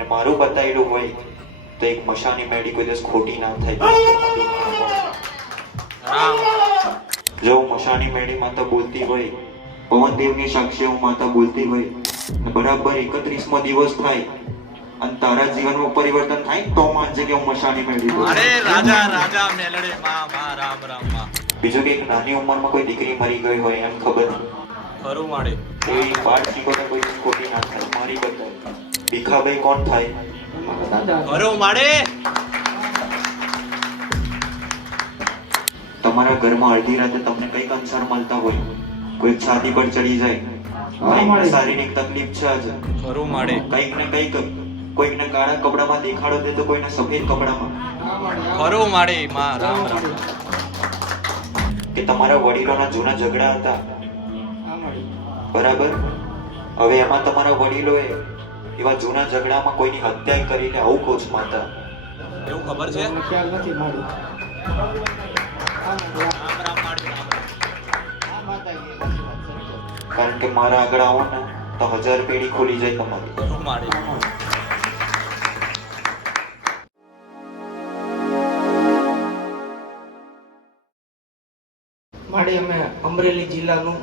અને મારું બતાવેલું હોય તો એક મશાની મેડી કોઈ દિવસ ખોટી ના થાય. જો મશાની મેડી માતા બોલતી હોય પવનદેવની સાક્ષી હું માતા બોલતી હોય બરાબર એકત્રીસમો દિવસ થાય અને તારા જીવનમાં પરિવર્તન થાય તો માનજે કે હું મશાની મેળી બોલું. અરે રાજા રાજા મેલડે માં મા રામ રામ મા. બીજો કે એક નાની ઉંમરમાં કોઈ દીકરી મરી ગઈ હોય એમ ખબર. ખરું માડે. કોઈ પાઠ શીખોને કોઈ ખોટી ના થાય. મારી બતાય ભીખાભાઈ કોણ થાય ખરું માડે તમારા ઘરમાં અડધી રાતે તમને કઈ અંસાર મળતા હોય. કોઈ છાતી પર ચડી જાય. શારીરિક તકલીફ છે આજે. ખરું માડે કંઈક ને કંઈક કોઈકને કાળા કપડામાં દેખાડો દે તો કોઈને સફેદ કપડામાં. ખરું માડે માં રામ રામ. કે તમારા વડીલોના જૂના ઝઘડા હતા. બરાબર? હવે એમાં તમારા વડીલોએ એવા જૂના ઝઘડામાં કોઈની હત્યા કરીને આવું કોચ માતા એવું ખબર છે? ખ્યાલ નથી મારું. કારણ કે મારા આગળ આવો ને તો હજાર પેઢી ખુલી જાય તમારી. માડે માડી અમે અમરેલી જિલ્લાનું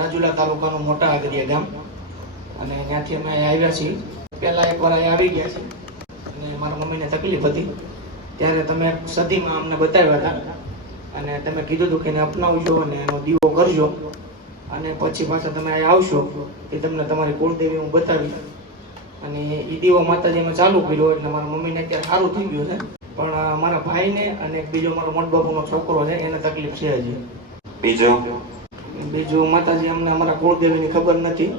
રાજુલા તાલુકાનું મોટા આગરિયા ગામ. અને ત્યાંથી અમે આવ્યા છીએ. પહેલા એકવાર અહીંયા આવી ગયા છે અને મારા મમ્મીને તકલીફ હતી. ત્યારે તમે સદીમાં અમને બતાવ્યા હતા. અને તમે કીધું હતું કે એને અપનાવજો અને એનો દીવો કરજો. અને પછી પાછા તમે અહીંયા આવશો એ તમને તમારી કુળદેવી હું બતાવી અને એ દીવો માતાજીમાં ચાલુ કર્યો એટલે મારા મમ્મીને અત્યારે સારું થઈ ગયું છે. પણ મારા ભાઈને અને બીજો મારો મોટબાપુનો છોકરો છે એને તકલીફ છે હજી. બીજો? બીજું માતાજી અમને અમારા કુળદેવીની ખબર નથી.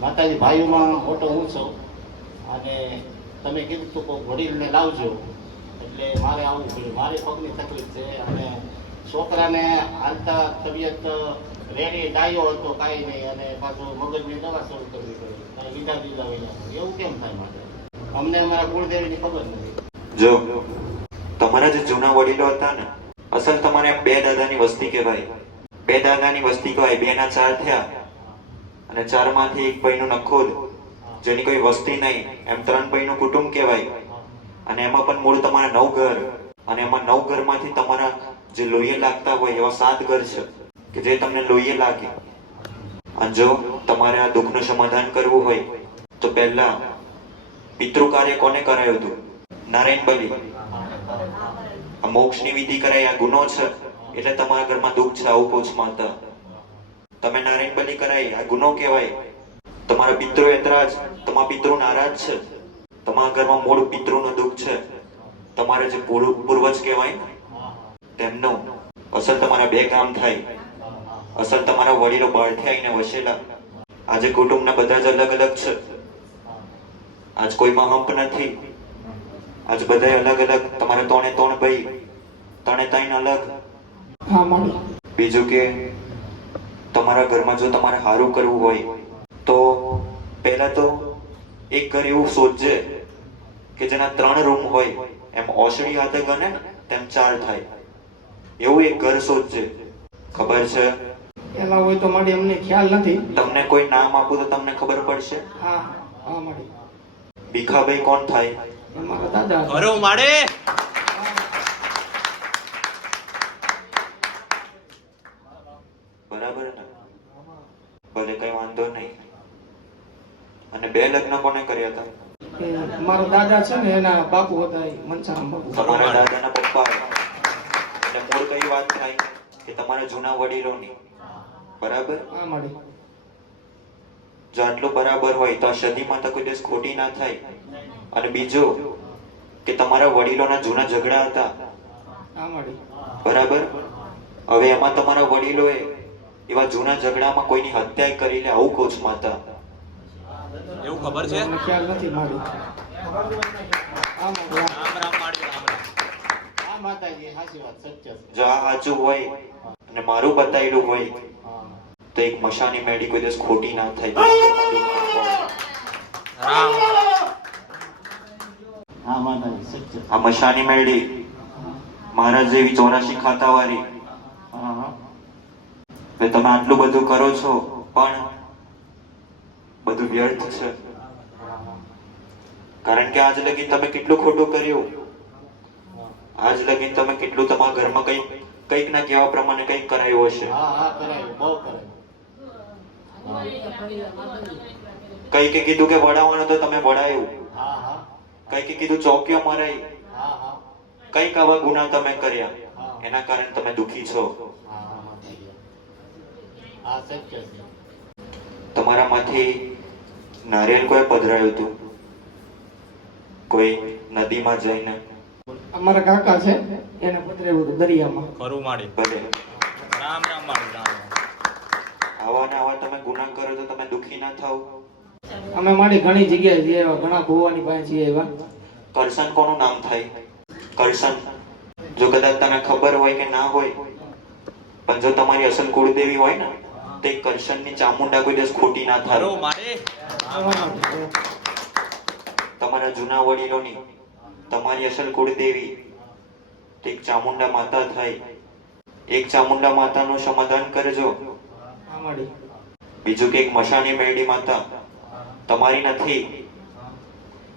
માતાજી ભાઈઓમાં મોટો હું છું અને તમે કીધું તું કોઈ વડીલને લાવજો. એટલે મારે આવવું પડ્યું મારી પગની તકલીફ છે. અને છોકરાને હાલતા તબિયત રેડી ડાયો હતો કાંઈ નહીં. અને પાછું મગજની દવા શરૂ કરવી પડી. લીધા લીધા વયા એવું કેમ થાય માટે અમને અમારા કુળદેવીની ખબર નથી. જો, તમારા જે જૂના વડીલો હતા ને, અસલ તમારે બે દાદાની વસ્તી કહેવાય. બે દાદાની વસ્તી કહેવાય બે ના ચાર થયા. અને ચારમાંથી એક ભાઈનું નખોદ જેની કોઈ વસ્તી નહીં, એમ ત્રણ ભાઈનું કુટુંબ કહેવાય. અને એમાં પણ મૂળ તમારા નવ ઘર, અને એમાં નવ ઘરમાંથી તમારા જે લોહીએ લાગતા હોય, એવા સાત ઘર છે, કે જે તમને લોહીએ લાગે. અને જો તમારે આ દુઃખનું સમાધાન કરવું હોય, તો પહેલા પિતૃ કાર્ય કોને કરાયું હતું? નારાયણ બલી. મોક્ષની વિધિ કરાય આ ગુનો છે, એટલે તમારા ઘરમાં દુઃખ છે, આવું પૂછ માતા તમે નારાયણ બલી કરાય આ ગુનો કહેવાય. તમારા પિતૃ એતરાજ તમારા પિતૃ નારાજ છે. તમારા ઘરમાં મૂળ પિતૃનું દુઃખ છે. તમારે જે પૂર્વ- પૂર્વજ કહેવાય તેમનું અસલ તમારા બે કામ થાય. અસર તમારા વડીલો બહારથી આવીને વસેલા. આજે કુટુંબના બધા જ અલગ અલગ છે. આજ કોઈમાં હંપ નથી. આજ બધા અલગ અલગ. તમારે ત્રણે ત્રણ ભાઈ ત્રણે ત્રણ અલગ. બીજું કે તમારા ઘરમાં જો તમારે સારું કરવું હોય તો પહેલા તો એક ઘર એવું શોધજે કે જેના ત્રણ રૂમ હોય એમ ઓસડી હાથે ગણે ને તેમ ચાર થાય. એવું એક ઘર શોધજે. ખબર છે? એમાં હોય તો મારી અમને ખ્યાલ નથી. તમને કોઈ નામ આપું તો તમને ખબર પડશે? હા હા મારી. ભીખાભાઈ કોણ થાય? એ મારા દાદા. હતા. માડે બરાબર ને ભલે કઈ વાંધો નહીં અને બે લગ્ન કોને કર્યા હતા? મારા દાદા છે ને એના બાપુ હતા એ મનસારામ બાપુ તમારા દાદાના પપ્પા એટલે મૂળ કઈ વાત થાય કે તમારા જૂના વડીલોની? બરાબર? હા મળી જો આટલું બરાબર હોય તો સદીમાં તો કોઈ દિવસ ખોટી ના થાય. અને બીજો કે તમારા વડીલોના જૂના ઝઘડા હતા. બરાબર? હવે એમાં તમારા વડીલોએ એવા જૂના ઝઘડામાં કોઈની હત્યા કરી લે આવું કોચ માતા એવું ખબર છે? ખ્યાલ નથી માડી હા માડી હા. રામ રામ માડે રામ રામ. માતાજી સાચી વાત સત્ય જો આ સાચું હોય અને મારું બતાવેલું હોય તો એક મશાની મેળી કોઈ દિવસ ખોટી ના થાય. રામ. હા માતાજી સત્ય આ મશાની મેડી મહારાજ જેવી ચોરાશી ખાતા વાળી હા હા. હવે તમે આટલું બધું કરો છો પણ બધું વ્યર્થ છે. કારણ કે આજ લગી તમે કેટલું ખોટું કર્યું. આજ લગી તમે કેટલું તમારા ઘરમાં કંઈક કંઈક ના કહેવા પ્રમાણે કંઈક કરાયું હશે. હા હા કરાયું બહુ કરાયું. કઈ કે કીધું કે વડાવાનું તો તમે વડાયું. હા હા. કઈ કે કીધું ચોકીઓ મરાઈ. કંઈક આવા ગુના તમે કર્યા. એના કારણે તમે દુખી છે. તમારામાંથી નારિયેલ કોઈ પધરાયું હતું? કોઈ નદીમાં જઈને? અમારા કાકા છે એને પધરાયું હતું દરિયામાં. ખરું માડી. ભલે. રામ રામ માડી રામ. આવા ને આવા તમે ગુના કરો તો તમે દુખી ના થાવ અમે મારી ઘણી જગ્યાએ જઈએ એવા ઘણા ભુવાની પાસે જઈએ એવા. કરશન કોનું નામ થાય? કરશન. જો કદાચ તને ખબર હોય કે ના હોય પણ જો તમારી અસલ કુળદેવી હોય ને તે કરશનની ચામુંડા કોઈ દિવસ ખોટી ના થાય. તમારા જૂના વડીલોની તમારી અસલ કુળદેવી, એક ચામુંડા માતા થાય એક ચામુંડા માતાનું સમાધાન કરજો. બીજું કે એક મશાની મેળી માતા, તમારી નથી.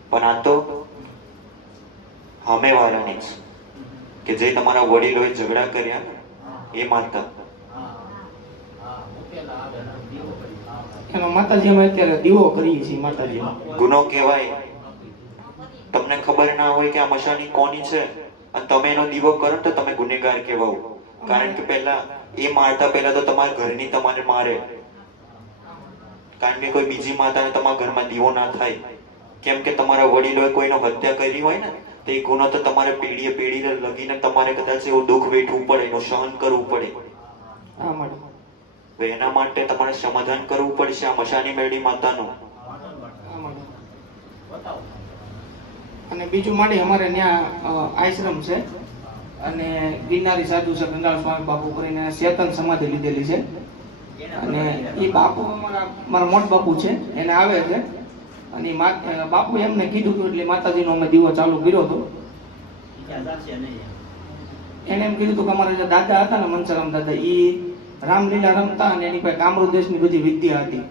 પણ આ તો હમે વાળાની છે કે જે તમારા વડીલોએ ઝઘડા કર્યા એ માતા. એનો માતાજી અમે અત્યારે દીવો કરીએ છીએ માતાજી ગુનો કહેવાય. તમને ખબર ના હોય કે આ મશાની કોની છે? અને તમે એનો દીવો કરો તો તમે ગુનેગાર કહેવાઓ. કારણ કે પહેલા એ મારતા પહેલા તો તમારા ઘરની તમારે મારે. કારણ કે કોઈ બીજી માતાને તમારા ઘરમાં દીવો ના થાય. કેમ કે તમારા વડીલોએ કોઈનો હત્યા કરી હોય ને તે ગુનો તો તમારે પેઢીએ પેઢીને લગીને તમારે કદાચ એવું દુઃખ વેઠવું પડે એનું સહન કરવું પડે. હા માડી હવે એના માટે તમારે સમાધાન કરવું પડશે આ મશાની મેળી માતાનું. અને બીજું માટે અમારે ત્યાં આશ્રમ છે. અને ગિરનારી સાધુ છે, ગંગાળ સ્વામી બાપુ કરીને ચેતન સમાધિ લીધેલી છે. અને એ બાપુ અમારા, મારા મોટ બાપુ છે, એને આવે છે. અને બાપુ એમને કીધું હતું એટલે માતાજીનો અમે દીવો ચાલુ કર્યો હતો. એને એમ કીધું હતું કે અમારા જે દાદા હતા ને મનસરામ દાદા એ રામલીલા રમતા અને એની પાસે કામરૂ દેશની બધી વિદ્યા હતી.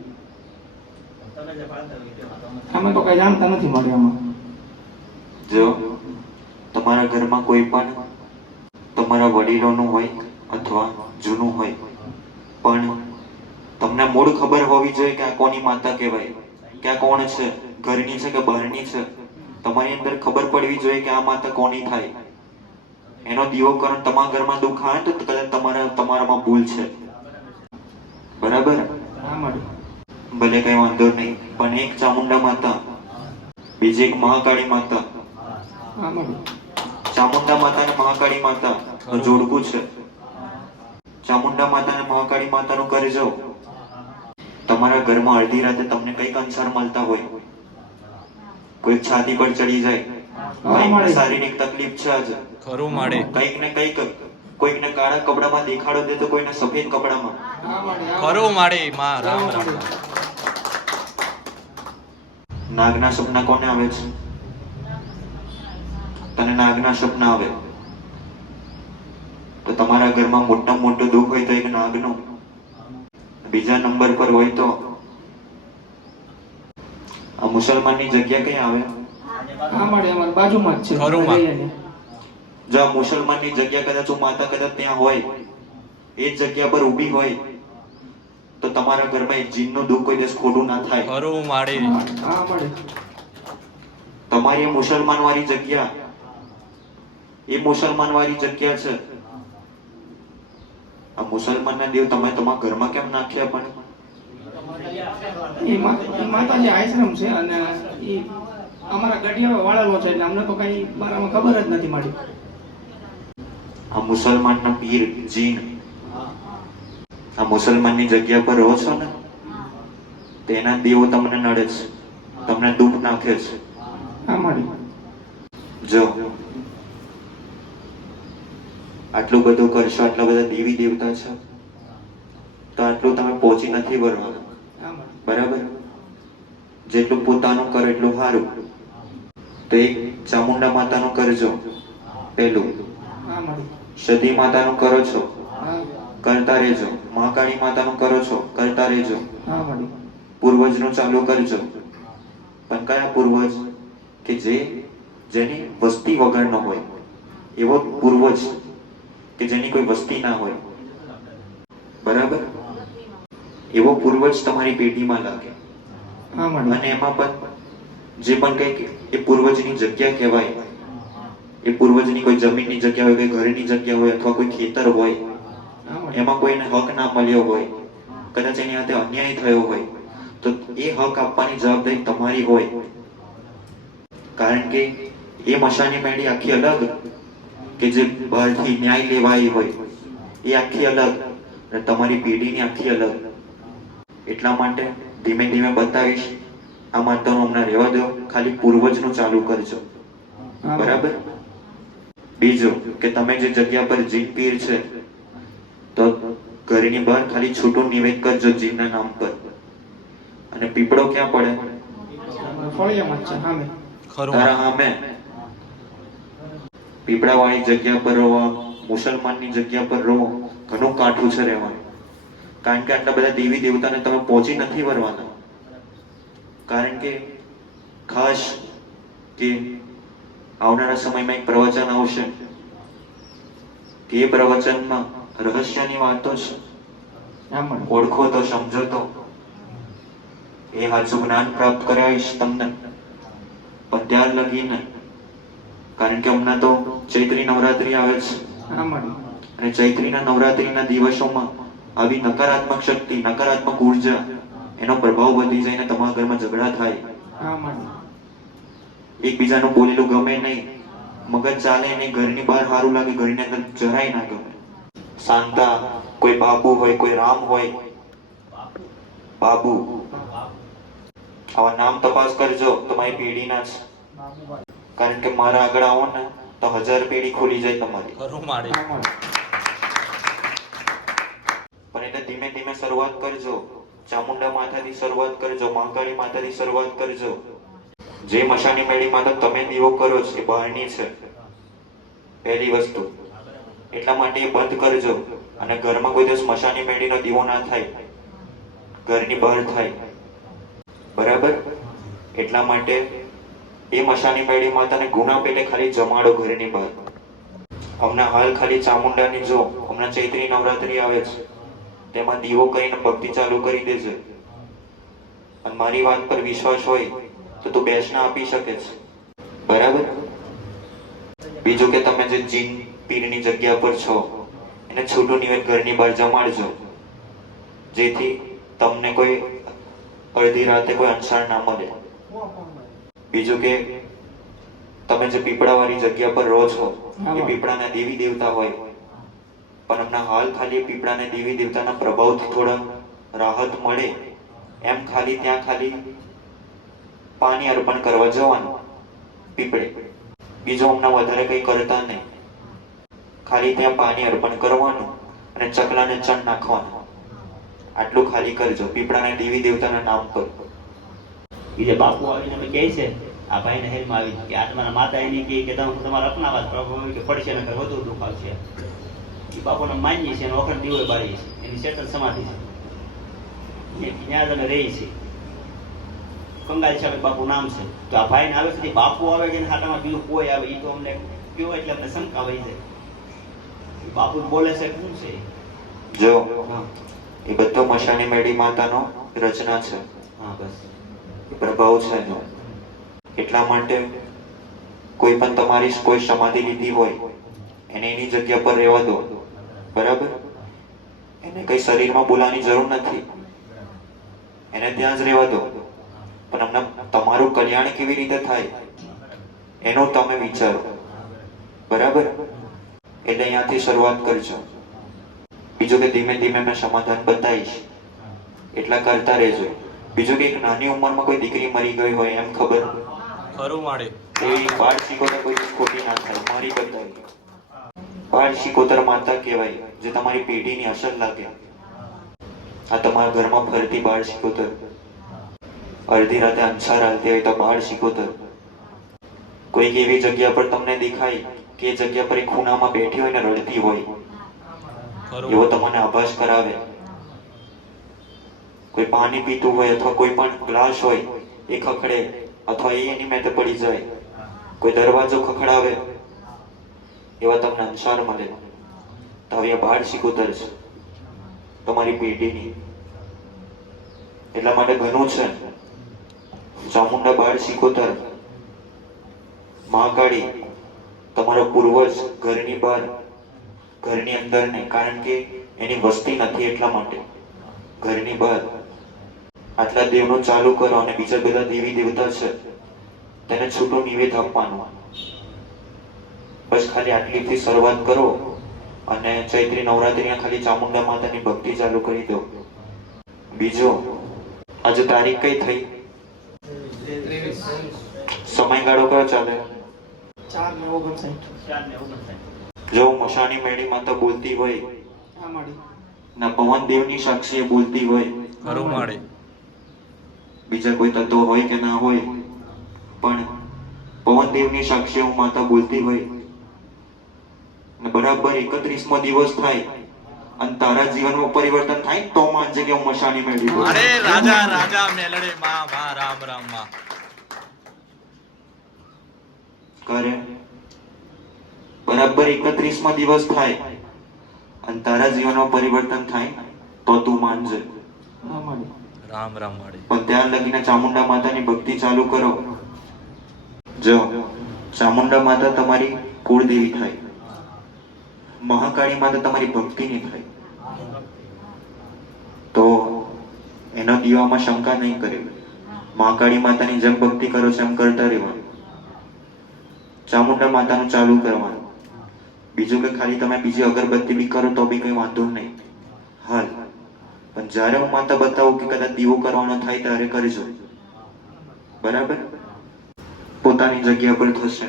અમે તો કઈ જાણતા નથી મારે આમાં. જો તમારા ઘરમાં કોઈ પણ તમારા વડીલોનું હોય અથવા જૂનું હોય, પણ તમને મૂળ ખબર હોવી જોઈએ કે આ કોની માતા કહેવાય, કે આ કોણ છે, ઘરની છે કે બહારની છે, તમારી અંદર ખબર પડવી જોઈએ કે આ માતા કોની થાય. એનો દીવો કરો તમારા ઘરમાં દુઃખ આવે તો કદાચ તમારા તમારામાં ભૂલ છે. બરાબર? ભલે કઈ વાંધો નહીં પણ એક ચામુંડા માતા બીજી એક મહાકાળી માતા. ચામુંડા માતા અને મહાકાળી માતા જોડકું છે. ચામુંડા માતા અને મહાકાળી માતાનું જાઓ. તમારા ઘરમાં અડધી રાતે તમને કંઈક અંસર મળતા હોય. કોઈક છાતી પર ચડી જાય. શારીરિક તકલીફ છે આજે. ખરું માડે કંઈક ને કંઈક કોઈકને કાળા કપડામાં દેખાડો દે તો કોઈને સફેદ કપડામાં. ખરું માડે માં રામ રામ નાગના સપના કોને આવે છે? તને નાગના સપના આવે? તો તમારા ઘરમાં મોટા મોટું દુઃખ હોય તો એક નાગનું. બીજા નંબર પર હોય તો? આ મુસલમાનની જગ્યા કઈ આવે? હા માડી અમારી બાજુમાં જ છે. ખરું માં. રહીએ ને. જો આ મુસલમાનની જગ્યા કદાચ માતા કદાચ ત્યાં હોય એ જ જગ્યા પર ઊભી હોય તો તમારા ઘરમાં એક જીનનું દુઃખ કોઈ દિવસ ખોટું ના થાય. ખરું માડે તમારી મુસલમાન વાળી જગ્યા એ મુસલમાન વાળી જગ્યા છે. આ મુસલમાન ના દેવ તમે તમારા ઘરમાં કેમ નાખ્યા પણ? એ માતા એ આશ્રમ છે અને એ અમારા ગઢિયા વાળેલો છે એટલે અમને તો કઈ મારામાં ખબર જ નથી માડી આ મુસલમાન નો પીર જીન. આ મુસલમાનની જગ્યા પર રહો છો ને? તેના દેવો તમને નડે છે. તમને દુઃખ નાખે છે. જો. આટલું બધું કરશો આટલા બધા દેવી દેવતા છે તો આટલું તમે પહોંચી નથી વળવાનું બરાબર? જેટલું પોતાનું કરો એટલું સારું. તો એક ચામુંડા માતાનું કરજો પેલું. સદી માતાનું કરો છો. કરતા રહેજો. મહાકાળી માતાનું કરો છો. કરતા રહેજો. પૂર્વજનું ચાલુ કરજો. પણ કયા પૂર્વજ? કે જે જેની વસ્તી વગરનો હોય. એવો પૂર્વજ કે જેની કોઈ વસ્તી ના હોય. બરાબર? એવો પૂર્વજ તમારી પેઢીમાં લાગે. અને એમાં પણ જે પણ કંઈક એ પૂર્વજની જગ્યા કહેવાય એ પૂર્વજની કોઈ જમીનની જગ્યા હોય કોઈ ઘરની જગ્યા હોય અથવા કોઈ ખેતર હોય એમાં કોઈને હક ના મળ્યો હોય કદાચ એની સાથે અન્યાય થયો હોય તો એ હક આપવાની જવાબદારી તમારી હોય. કારણ કે એ મશાની પેઢી આખી અલગ કે જે બહારથી ન્યાય લેવાઈ હોય એ આખી અલગ અને તમારી પેઢીની આખી અલગ. એટલા માટે ધીમે ધીમે બતાવીશ આ માતાનો હમણાં રહેવા દો ખાલી પૂર્વજનું ચાલુ કરજો. બરાબર? બીજું કે તમે જે જગ્યા પર જીન પીર છે તો ઘરની બહાર ખાલી છૂટું નિવેદ કરજો જીનના નામ પર. અને પીપળો ક્યાં પડે? સામે ખરું. તારા જગ્યા પર રહો મુસલમાનની જગ્યા પર રહો ઘણું કાઠું છે રહેવાનું. કારણ કે આટલા બધા દેવી દેવતાને તમે પહોંચી નથી વરવાના કારણ કે ખાસ કે આવનારા સમયમાં એક પ્રવચન આવશે. એ પ્રવચનમાં રહસ્યની વાતો છે. ઓળખો તો સમજો તો. એ સાચું જ્ઞાન પ્રાપ્ત કરાવીશ તમને. પણ ત્યાર લગીને કારણ કે હમણાં તો ચૈત્રી નવરાત્રી આવે છે. અને ચૈત્રીના નવરાત્રીના દિવસોમાં આવી નકારાત્મક શક્તિ નકારાત્મક ઊર્જા એનો પ્રભાવ વધી જઈને તમારા ઘરમાં ઝઘડા થાય. એકબીજાનું બોલેલું ગમે નહીં મગજ ચાલે નહીં ઘરની બહાર સારું લાગે ઘરની અંદર જરાય ના ગમે. શાંતા કોઈ બાબુ હોય કોઈ રામ હોય બાબુ. આવા નામ તપાસ કરજો તમારી પેઢીના જ. કારણ કે મારા આગળ આવો ને તો હજાર પેઢી ખુલી જાય તમારી. પણ એટલે ધીમે ધીમે શરૂઆત કરજો. ચામુંડા માતાથી શરૂઆત કરજો મહાકાળી માતાથી શરૂઆત કરજો. જે મશાની મેળીમાં તો તમે દીવો કરો છો, એ બહારની છે. પહેલી વસ્તુ. એટલા માટે એ બંધ કરજો. અને ઘરમાં કોઈ દિવસ મશાની મેળીનો દીવો ના થાય. ઘરની બહાર થાય. બરાબર? એટલા માટે એ મશાની મેળી માતાને ગુના પેટે ખાલી જમાડો ઘરની બહાર. હમણાં હાલ ખાલી ચામુંડાની જો હમણાં ચૈત્રી નવરાત્રી આવે છે. તેમાં દીવો કરીને ભક્તિ ચાલુ કરી દેજે. અને મારી વાત પર વિશ્વાસ હોય તો તું બેસના આપી શકે છે. બરાબર? બીજું કે તમે જે જીન પીરની જગ્યા પર છો એને છૂટું નિવેદ ઘરની બહાર જમાડજો. જેથી તમને કોઈ અડધી રાતે કોઈ અણસાણ ના મળે. બીજું કે તમે જે પીપળાવાળી જગ્યા પર રહો છો એ પીપળાના દેવી દેવતા હોય. પણ એમના હાલ ખાલી પીપળાને દેવી દેવતાના પ્રભાવથી થોડા રાહત મળે. એમ ખાલી ત્યાં ખાલી પાણી અર્પણ કરવા જવાનું. પીપળે. બીજું હમણાં વધારે કંઈ કરતા નહીં. ખાલી ત્યાં પાણી અર્પણ કરવાનું અને ચકલાને ચણ નાખવાનું. આટલું ખાલી કરજો. પીપળાના દેવી દેવતાના નામ પર. બીજે બાપુ આવીને અમે કહે છે, આ ભાઈને હેલમાં આવી કે આ તમારા માતા એની કહે કે તમે તમારા અપનાવા પ્રભુ કે પડશે, નકર વધુ દુઃખ આવશે. એ બાપુને માનીએ છીએ અને વખત દીવો બાળીએ છીએ. એની ચેતન સમાધિ છે. ત્યાં જ રહી છીએ કંગાલ સાહેબ બાપુ નામ છે. તો આ ભાઈને આવે છે બાપુ આવે કે હાટામાં બીજું કોઈ આવે એ તો અમને કયો એટલે અમને શંકા વહી જાય. બાપુ બોલે છે શું છે? જો એ બધો મશાની મેડી માતાનો રચના છે. હા બસ. પ્રભાવ છે એનો. એટલા માટે કોઈ પણ તમારી કોઈ સમાધિ લીધી હોય એને એની જગ્યા પર રહેવા દો. બરાબર? એને કઈ શરીરમાં બોલાવાની જરૂર નથી. એને ત્યાં જ રહેવા દો. પણ તમારું કલ્યાણ કેવી રીતે થાય એનો તમે વિચારો. બરાબર? એટલે અહીંયાથી શરૂઆત કરજો. બીજું કે ધીમે ધીમે મેં સમાધાન બતાવીશ. એટલા કરતા રહેજો. બીજું કે એક નાની ઉંમરમાં કોઈ દીકરી મરી ગઈ હોય એમ ખબર? ખરું માડે. એ બાળ શીખોતર કોઈ ખોટી ના થાય મારી બતાવી બાળ શીખોતર માતા કહેવાય જે તમારી પેઢીની અસર લાગે. આ તમારા ઘરમાં ફરતી બાળ શીખોતર અડધી રાતે અંસાર હાલતી હોય તો બાળ શીખોતર કોઈક એવી જગ્યા પર તમને દેખાય કે જગ્યા પર એક ખૂણામાં બેઠી હોય ને રડતી હોય. એવો તમને આભાસ કરાવે. કોઈ પાણી પીતું હોય અથવા કોઈ પણ ગ્લાસ હોય એ ખખડે અથવા એ એની મેતે પડી જાય. કોઈ દરવાજો ખખડાવે એવા તમને અંસાર મળે. તો હવે બાળ શીખોતર છે તમારી પેઢીની. એટલા માટે ઘણું છે. ચામુંડા બાળ શીખોતર. મહાકાળી તમારો પૂર્વજ ઘરની બહાર, ઘરની અંદર નહીં કારણ કે એની વસ્તી નથી એટલા માટે. ઘરની બહાર. આટલા દેવનું ચાલુ કરો અને બીજા બધા દેવી દેવતા છે. તેને છૂટો નિવેદ આપવાનું. બસ ખાલી આટલીથી શરૂઆત કરો અને ચૈત્રી નવરાત્રીમાં ખાલી ચામુંડા માતાની ભક્તિ ચાલુ કરી દો. બીજો, આજે તારીખ કઈ થઈ? સમયગાળો કયો ચાલે? ચાર ને ઓગણસાઠ. ચાર ને ઓગણસાઠ. જો મશાની મેળી તો બોલતી હોય ના પવન દેવની સાક્ષીએ બોલતી હોય ખરું માળે બીજા કોઈ તત્વ હોય કે ના હોય પણ પવન દેવની સાક્ષીએ હું માતા બોલતી હોય ને બરાબર એકત્રીસમો દિવસ થાય અને તારા જીવનમાં પરિવર્તન થાય તો માનજે કે હું મશાની મેળવી અરે રાજા રાજા મેલડે માં માં રામ રામમાં. કરે બરાબર એકત્રીસમાં દિવસ થાય અને તારા જીવનમાં પરિવર્તન થાય તો તું માનજે. રામ રામ પણ ત્યાં લગીને ચામુંડા માતાની ભક્તિ ચાલુ કરો. જો ચામુંડા માતા તમારી કુળદેવી થાય. મહાકાળી માતા તમારી ભક્તિ ની થાય. તો એનો દીવામાં શંકા નહીં કરવી મહાકાળી માતાની જેમ ભક્તિ કરો છો એમ કરતા રહેવાનું. ચામુંડા માતાનું ચાલુ કરવાનું. બીજું કે ખાલી તમે બીજી અગરબત્તી બી કરો તો બી કંઈ વાંધો નહીં. હાલ. પણ જ્યારે હું માતા બતાવું કે કદાચ દીવો કરવાનો થાય ત્યારે કરજો. બરાબર? પોતાની જગ્યા પર થશે.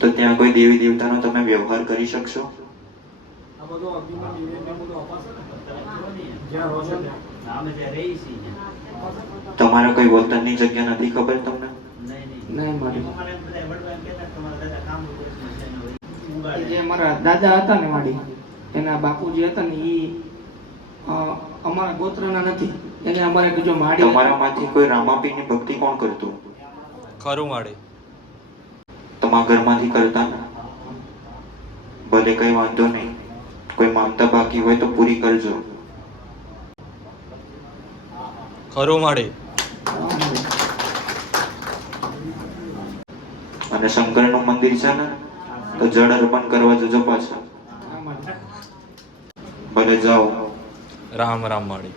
તો ત્યાં કોઈ દેવી દેવતાનો તમે વ્યવહાર કરી શકશો? અમે ત્યાં બધો છીએ તમારા કોઈ વતનની જગ્યા નથી ખબર તમને? નહીં નહીં માડી અમારે દાદા. જે મારા હતા ને માડી એના બાપુજી હતા ને એ અમારા ગોત્રના નથી. એને અમારે કીધું માડી તમારામાંથી કોઈ રામાપીની ભક્તિ કોણ કરતું? ખરું માડે તમારા ઘરમાંથી કરતા? ને ભલે કઈ વાંધો નહીં. કોઈ માનતા બાકી હોય તો પૂરી કરજો. ખરું માળે અને શંકરનું મંદિર છે ને તો જળ અર્પણ કરવા જજો પાછા. ભલે જાઓ. રામ રામ માળે